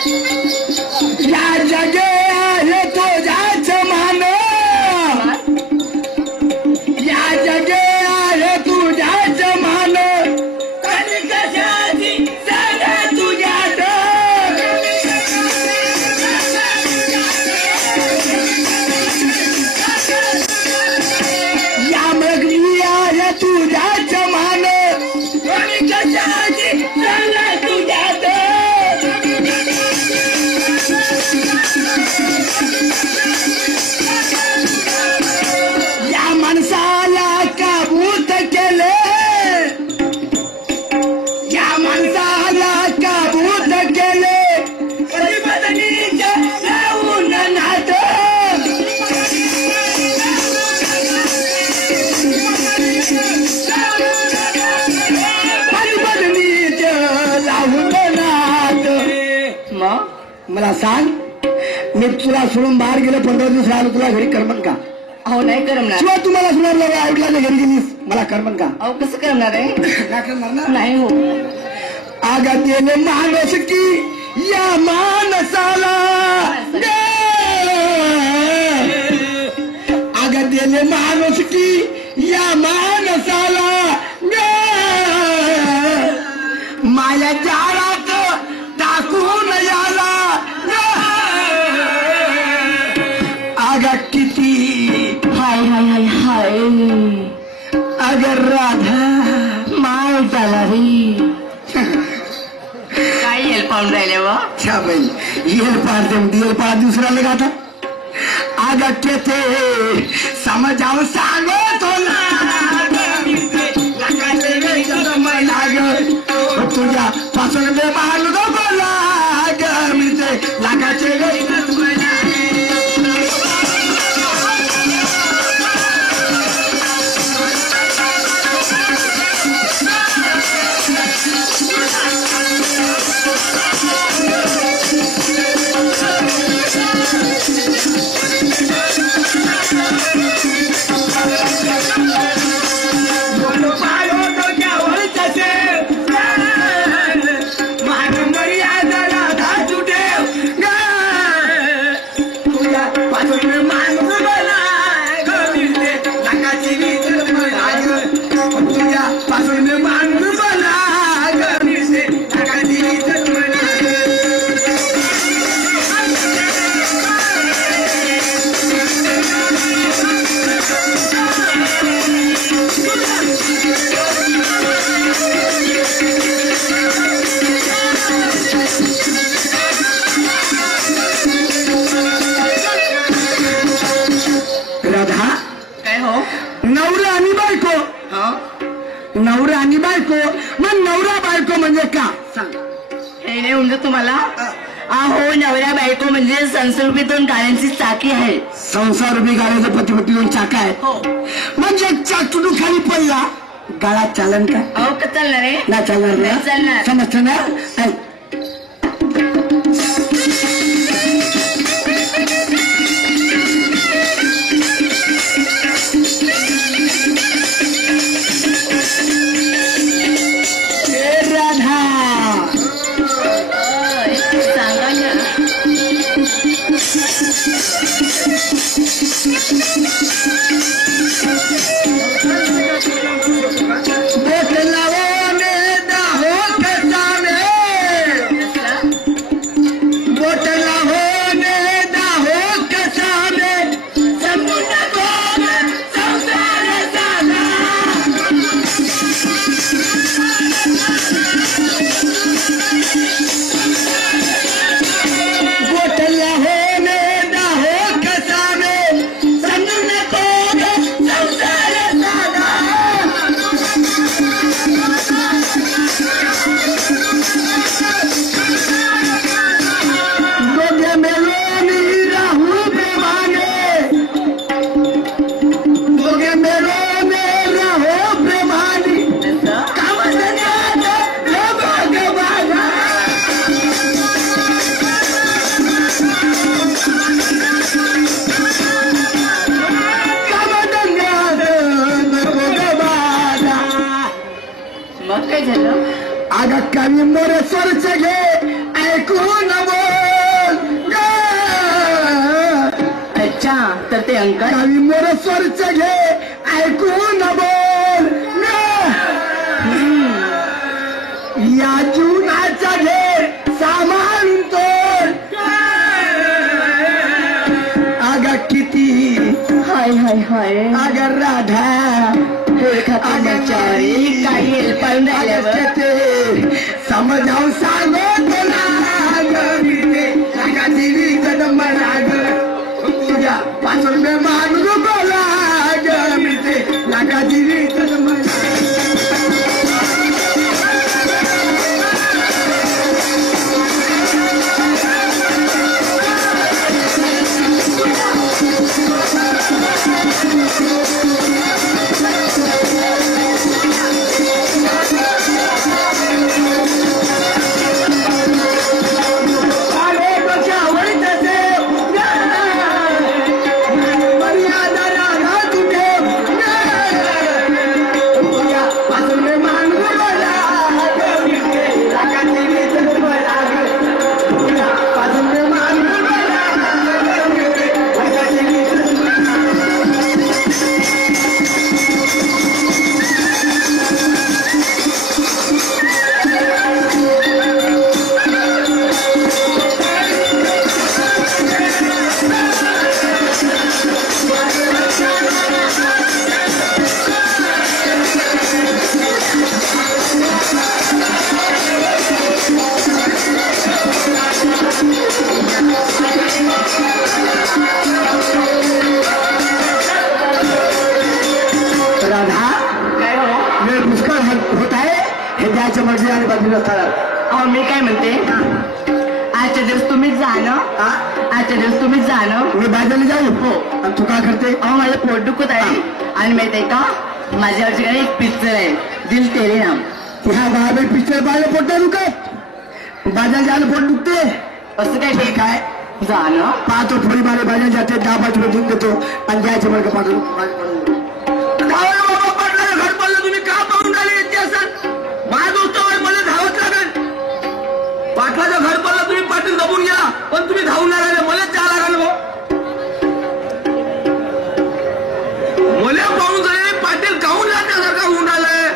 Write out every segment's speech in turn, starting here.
या जगे आहे तुझ्याच मान, या जगे आहे तुझ्याच मान, कधी कशाची सण तुझ्यात, या मगली आहे तुझ्याच मान, कधी कशाची सण तुझ्यात. या माणसाला काबूत केले, या माणसाला काबूत केले, कधी बदनीच्या लावून नात, कधी बदनीच्या लावून नात. मग मला सांग, मी तुला सोडून बाहेर गेलो, 15 दिवस राहिलो, तुला घरी करमन का? अहो नाही करमणार. शिवाय तुम्हाला सुनारला आईला घरी गेलीस, मला करमन का? अहो कसं करमणार आहे? काय करणार ना? नाही हो. आगातेने माणूस की या माणसाला, आगातेने माणूस की या माणसाला, माया जाळात टाकून याला, आगा किती हाय हाय हाय हाय. अगर राधा माय झाला रे. काय येल पाहून राहिले वा. छा बाई येल पार येल पार दुसरा लगाता. आगा ते समजावून सांगतो ना, तुझ्या पासून मान नको लाग, मी ते लागाचे नवरा आणि बायको. मग नवरा बायको म्हणजे का सांग? हे नाही म्हणजे तुम्हाला. अहो नवरा बायको म्हणजे संसारूपीतून गाड्यांची चाकी आहे. संसार रूपी गाड्याचं पतीपती 2 चाका आहेत. हो. म्हणजे चाक तुटून खाली पडला, गाळा चालन का? अहो का चालणार आहे? ना चालणार नाही चालणार. समजतं ना? तर ते अंकल कवी मोर स्वरच घे ऐकून बोल या जीवनाचा घे सामाळून तोड अग किती हाय हाय हाय अग राधा काही हेल्पाळून राहिल्यावर ते समजावून सांगत तुझ्या पासून मानू बोला मिळते लागा दिली मी काय म्हणते आजच्या दिवस तुम्हीच जाणं आजच्या दिवस तुम्हीच जाणं मी बाजारला जाऊ हो आणि तू काय करते अहो माझं पोट दुखत आहे आणि माहित आहे का माझ्यावरची काही एक पिक्चर आहे दिल तेरे नाम ह्या बाबा पिक्चर पाहिलं पोट नाही दुखत बाजार जायला पोट दुखते असं काय ठीक आहे जाणं पाहतो थोडी बारे बाजार जाते 10-5 रुपये देऊन देतो आणि जायचं बरं का पाहतो घर पडलं तुम्ही का पाहून आले इतिहासात माझ्या दोस्तावर मला धावत लागेल पाटलाचं घर पडलं तुम्ही पाटील दबून गेला पण तुम्ही धावून नाही राहिले मला त्या लागल मला पाहून झाले पाटील काहून लागण्यासारखा होऊन आलाय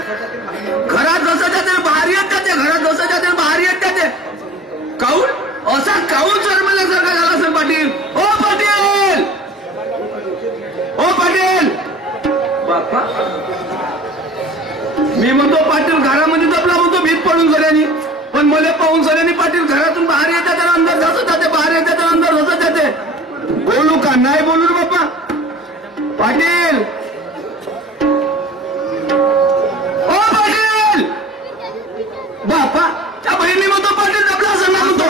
घरात जसं जाते बाहेर येत जाते घरात जसं जाते बाहेर येत जाते काहून असा काहून शर्मल्यासारखा झाला असेल पाटील ओ पाटील ओ पाटील बाप्पा मी म्हणतो पाटील घरामध्ये जपला म्हणतो भीत पडून सगळ्यांनी पण मला पाहून सगळ्यांनी पाटील घरातून बाहेर येतात आणि अंदर जसं जाते बाहेर येतात आणि अंदर जसं जाते बोलू का नाही बोलू रे बाप्पा पाटील ओ पाटील बाप्पा त्या बहिणी म्हणतो पाटील जपला असं ना म्हणतो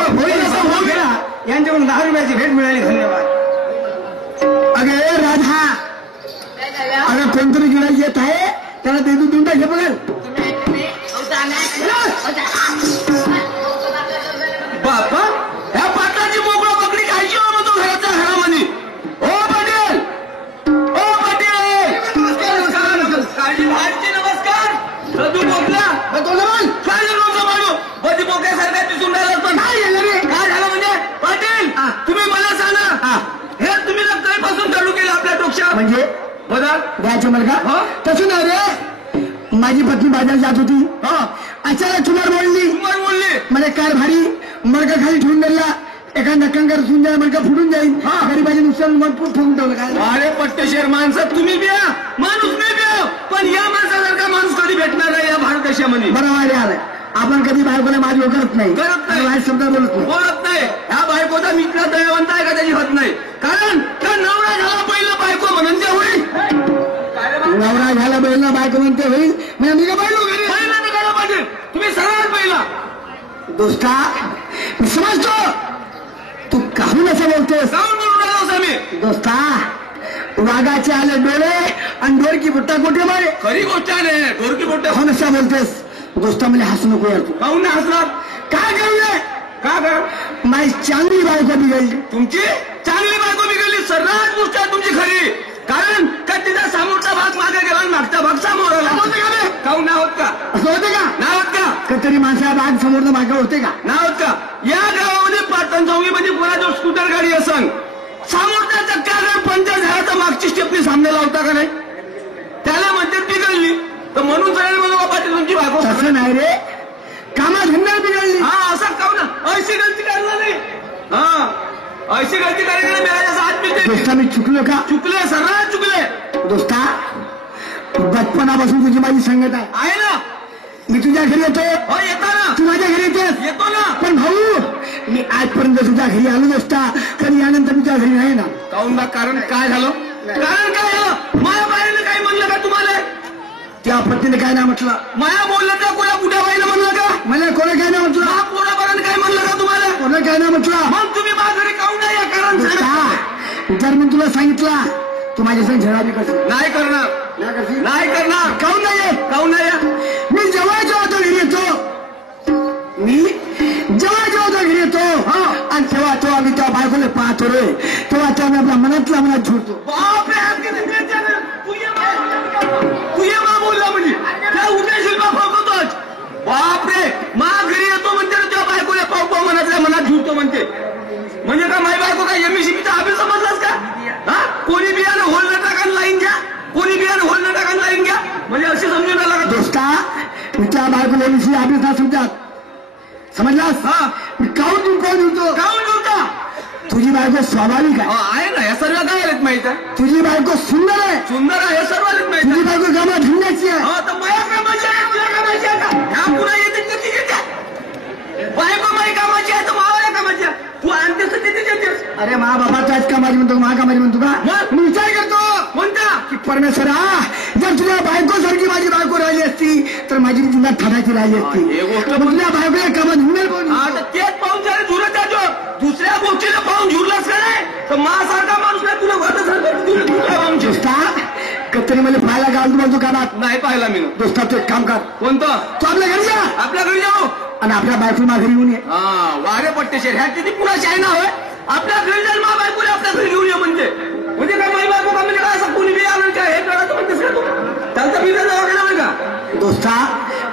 यांच्याकडून 10 रुपयाची भेट मिळाली धन्यवाद अगे राधा अरे कोणतरी गिराईक येत आहे त्याला देऊन टाके बघा बापा ह्या पाटलाची मोकळा पकडी खायची म्हणतो घराच्या घरामध्ये ओ पाटील ओ पाटील नमस्कार तू बोलला बदी बोक्यासारखा दिसून राहिला पण काय झालं म्हणजे पाटील तुम्ही मला सांगा हे तुम्ही कधीपासून चालू केलं आपल्या डोक्यात म्हणजे बघा द्यायचं मला का तसं नाही रे माझी पत्नी बाजार जात होती अचानक तुम्हाला बोलली मला कार भारी मडका खाली ठेवून दिला एका नक्कंकर सुन जाईल मडका फुटून जाईल गरीबाजी नुकसान भरपूर ठेवून ठेवलं काय अरे पट्टेशेर माणसात तुम्ही बिया माणूस नाही बिया पण या माणसासारखा माणूस कधी भेटणार नाही या भारत देशामध्ये बरोबर आलाय आपण कधी बायकोला माझी करत नाही शब्द बोलत नाही ह्या बायकोचा मित्र दयावंत आहे का त्याची होत नाही कारण त्या नवरा झाला पहिलं बायको म्हणून ते होईल नवरा झाला पहिला बायको म्हणते होईल मी का पाहिलो घरी पहिला निघाला पाहिजे तुम्ही सरळ पहिला दोस्ता मी समजतो तू काहून असं बोलतोस काहून बोलून राहिलोस आम्ही दोस्ता वाघाचे आले डोळे आणि डोरकी बुट्टा कोठे मारे खरी गोष्ट आहे डोरकी बुट्टा हो नसा बोलतेस दोस्ता मला हसू नको यार तू काहून नाही हसणार काय करूया का कर माझी चांगली बायको बिघडली तुमची चांगली बायको बिघडली सर्रास गोष्ट आहे तुमची खरी कारण का तिचा समोरचा भाग मागे गेला आणि मागचा भाग समोर आला काहून नाही होत का असं होते का नाही होत का कधीतरी माणसा भाग समोरचा मागे होते का नाही होत का या गावामध्ये पाटण चौकीमध्ये कोणाजवळ स्कूटर गाडी असंग समोरच्या चक्क्यावर पंचर झाला तर मागची स्टेपनी सामने लावता का नाही? त्याला म्हणते बिघडली तर म्हणून सगळ्यांनी म्हणून पाटील तुमची बायको. तसं नाही रे, कामात धंदा बिघडली. हा असं काऊ ना, ऐशी गलती करणार नाही. हा ऐशी गलती करायला मिळाल्याचा हात मिळते. दोस्ता मी चुकलो का? चुकले, सर्व चुकले. दोस्ता बचपनापासून तुझी माझी संगत आहे ना. मी तुझ्या घरी येतो. हो येता ना. तू माझ्या घरी येतेस. येतो ना. पण भाऊ मी आजपर्यंत तुझ्या घरी आलो नसता, पण यानंतर तुझ्या घरी नाही ना. काऊन बा? कारण काय झालं? कारण काय झालं? माया बाईने काही म्हणलं का तुम्हाला? त्या पत्नीने काय नाही म्हटलं. माया बोललं का? कोणा कुठ्या बाईने म्हणलं का? मला कोणा काय नाही म्हटलं. पोराबाराने काय म्हणलं का तुम्हाला? कोणा काय नाही म्हटलं. मग तुम्ही माझ्या घरी काऊन नाही या? कारण जर मी तुला सांगितला तू माझ्या संग झेडावी करशील. नाही करणार. नाही करणार. काऊन नाही? काऊन नाही? मी जेव्हा जेव्हा तो घरी येतो, मी जेव्हा जेव्हा तो घरी येतो आणि तेव्हा तो आम्ही त्या बायकोला पाहतो रे, तेव्हा तो आम्ही आपल्या मनातल्या मनात झुडतो. बापरे, तू ये मा बोलला म्हणजे त्या उद्या शिल्पा फळकतोच. बापरे, मा घरी येतो म्हणते ना त्या बायकोला पाव पाव मनातल्या मनात झुडतो म्हणते. म्हणजे का माय बायको काय एमएससीबीचा अभि समजलास का? हा, कोणी बियाणं होलनं टाकान लाईन घ्या, कोणी बियाणं होलनं टाकान लाईन घ्या, म्हणजे अशी समजून आला का? दोस्ता मी त्या बायकोला एमएससी अभि समजतात, समजलास? हा, मी काऊन तू कोण होतो? काऊन होता? तुझी बायको स्वाभाविक आहे ना. हे सर्व काय आलेत माहित आहे? तुझी बायको सुंदर आहे. सुंदर आहे हे सर्व आलेत माहित तुझी आहे. बायको कामात धंद्याची आहे. हो तर मया कामाची आहे, तुझ्या कामाची आहे का? ह्या पुन्हा येते किती येते? बायको माई कामाची आहे तर मावाल्या कामाची आहे. तू आणतेस तर तिथे येतेस. अरे मा बाबाचाच कामाची म्हणतो, महाकामाची म्हणतो का? मग? मी विचार करतो कोणता? की परमेश्वरा, जर तुझ्या बायको सारखी माझी बायको राहिली असती तर माझी तुला ठाण्याची राहिली असती. हे गोष्ट मग तुझ्या बायकोला कामात धुणार कोण? हा तर तेच पाहून जरा झुरत जातो. दुसऱ्या गोष्टीला पाहून झुरलास का नाही तर मासारखा माणूस नाही तुला वाटत दोस्ता कत्तरी मला पाहायला गाव म्हणतो कामात नाही पाहिला मी. दोस्ता तू एक काम कर. कोणतं? तू आपल्या घरी जा. आपल्या घरी जाऊ आणि आपल्या बायको घरी येऊन ये. हा वारे पट्टेशेर ह्या किती कुणाची आहे ना होय? आपल्या घरी जाईल मा बायकोला आपल्या घरी घेऊन ये म्हणजे काय माई बायको का म्हणजे काय असं कोणी बी आलं काय हे करायचं म्हणतेस का तू? त्यांचा बिल दवाखाना नाही का? दोस्ता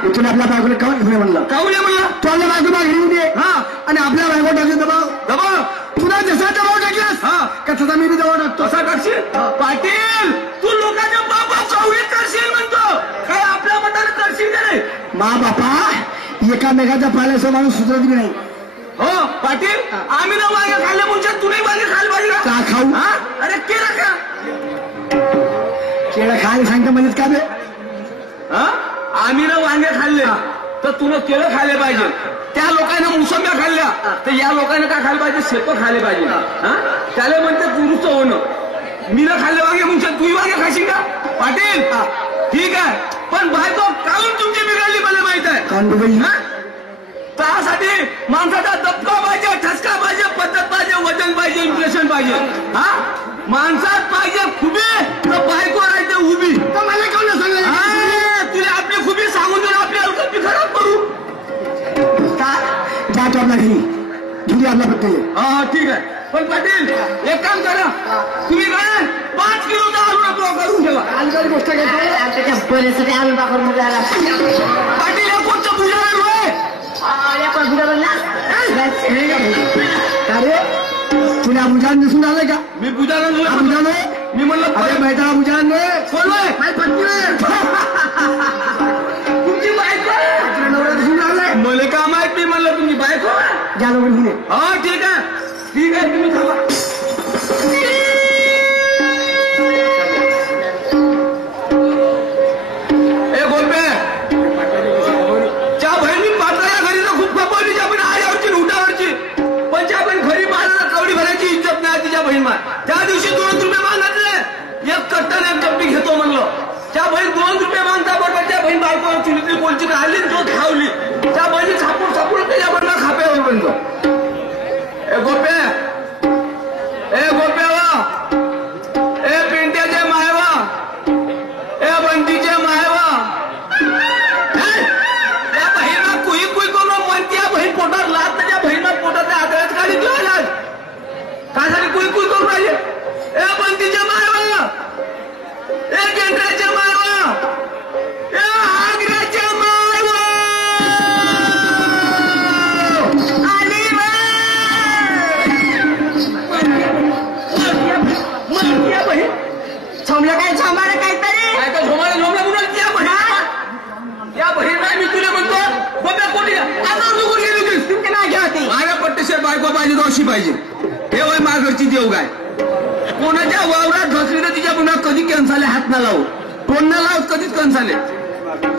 मी तुला आपल्या बायकोला काऊन घेऊन म्हणलं. काऊन ये म्हणलं? तू आपल्या बायको घरी येऊन ये. हा, आणि आपल्या बायको टाकले दबाव दबाव. तुला जसा दबाव टाकलास हा का तसा मी बी दबाव टाकतो. कसा करशील? पाटील तू लोकांच्या बाबा चौळीत करशील म्हणतो, काय आपल्या मताने करशील का नाही? मा बापा एकामेकाच्या पाल्याचा माणूस सुधरत बी नाही. हो पाटील, आम्ही ना मागे खाल्ले मुंच्या तुम्ही मागे खाल पाहिजे का खाऊ? हा? अरे केलं का? केळं खायला सांगता म्हणत का बे? हा? आम्ही ना वांगे खाल्ले तर तुला केळं खायला पाहिजे. त्या लोकांना मोसंब्या खाल्ल्या तर या लोकांना काय खायला पाहिजे? शेतं खायला पाहिजे. हा, त्याला म्हणते दुरुस्त होणं. मी ना खाल्ले वांगे मुंच्या तुम्ही वांगे खाशील का? पाटील ठीक आहे, पण बायको काऊन तुमची बिघडली मला माहित आहे. काऊन बिघडली? त्यासाठी माणसाचा दबका पाहिजे, ठसका पाहिजे, पद्धत पाहिजे, वजन पाहिजे, इम्प्रेशन पाहिजे. हा, माणसात पाहिजे खुबी तर बायको राहते उभी. तर मला काऊन सांगायला? तुला आपली खुबी सांगून देऊन आपली अवकल्पी खराब करू. जा तू आपल्या घरी घरी आपल्या पत्ते. हा ठीक आहे, पण पाटील एक काम करा, तुम्ही काय 5 किलोचा आलू आपला करून ठेवा. आलकारी गोष्ट त्याच्या बरेचसे आलू टाकून मुलाला पाटील हे कोणतं बुजारा होय? अरे तुला बुजान दिसून आलं का? मी बुजारा बुजान मी म्हणलं अरे बैठा बुजान कोण होय? माझी पत्नी तुमची बायको तुला नवरा दिसून आलाय. मला का माहित मी म्हणलं तुमची बायको. ज्या लोक घेऊन ये. हा ठीक आहे, ठीक आहे, तुम्ही थांबा. ए गोलबे, त्या बहिणी पात्राच्या घरी तर खूप खपवली, त्या बहीण आल्यावरची उठावरची, पण त्या बहीण घरी पाहिलं कवडी भरायची इज्जत नाही तिच्या बहीण. त्या दिवशी 2 रुपये मागितले, एक कट्टन एक डब्बी घेतो म्हणलं. त्या बहीण 2 रुपये मागता बरोबर त्या बहीण बायको चुलीतली कोलची काढली तो खावली. त्या बहिणी सापून सापून त्याच्या बहिणा खाप्यावर बनतो. ए गोप्या, ए गोप्या वा, ए पिंट्याचे मायवा, ए बंटीचे मायवा, त्या बहिणा कुई कुई करून म्हणते या बहीण पोटात लात त्याच्या बहिणा पोटात आदळ्यात काढी तुला काय झाली कुई कुई करून राहिले. ए बंटीचे मायवा, ए केंद्राचे मायवा, ए आग्र्याचे मायवा, आली वर्षात बायको पाहिजे तो अशी पाहिजे. हे वय माघरची देवगाय. कोणाच्या वावरात घसली तर तिच्या पुन्हा कधी कणसाले हात ना लावू, तोंड ना लावत कधीच कणसाले.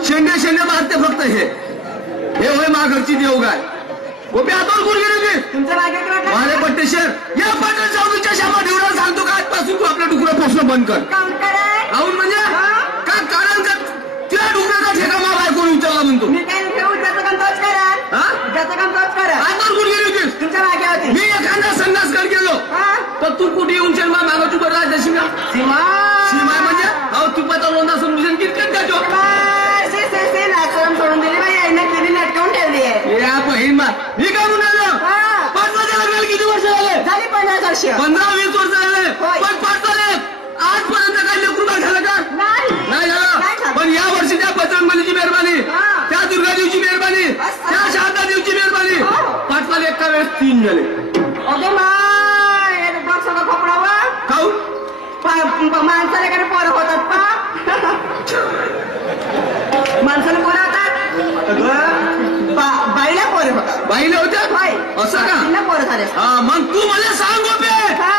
शेंडे मारते फक्त हे होय माघरची देवगाय. गोपी हातावर गुड गेली होती. तुमचं भाग्य वाटलं वारे पट्टेशर या पाटील चौकीच्या शामा ठेवणार सांगतो का आजपासून तू आपल्या डुकरं पोसणं बंद कर. काम कराय काहून म्हणजे का कारण का त्या डुकराचा ठेका मा बायकोने उचलला म्हणतो. मी काय ठेवू ज्याचं काम तोच करा, हा? ज्याचं काम तोच करा. हातावर गुड गेली होतीस. तुमच्या भाग्य होती. मी एखादा संडासकडे गेलो हा? तर तू कुठे येऊन चल मागा तू बरं राहत शिमा सीमा शिमाय म्हणजे अहो तू पता लोंदा समजून कितकत का तो नाचवून सोडून दिली बाई आईने केली लटकावून ठेवली आहे. या बहीण मा मी काय म्हणालो हा. 5 वाजता लग्नाला किती वर्ष झाले? झाली 50 वर्ष 15-20 वर्ष झाले. होय. पण 5 झाले आजपर्यंत काही लेकरू बाळ झालं का? नाही नाही नाही झालं. झालं. पण या वर्षी त्या बजरंगबलीची मेहरबानी, हा. त्या दुर्गा देवीची मेहरबानी, असं. त्या शारदा देवीची मेहरबानी, हो. 5 वाले एका वेळेस 3 झाले. अगं माय बघ सगळं कपडावर खाऊ माणसाला कडे पोरं होतात पा माणसाला पोरं होतात बाईला पोरं होतात. बाईला होत्या होय. असं का? तिला पोरं झाले. हा मग तू मला सांग गोपे हा.